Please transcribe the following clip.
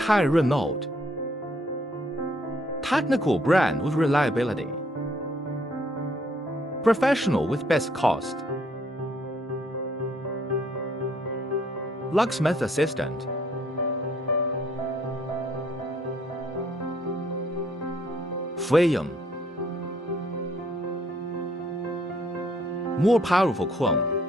Thai Remote. Technical brand with reliability. Professional with best cost. Locksmith Assistant. Freedom. More powerful Chrome.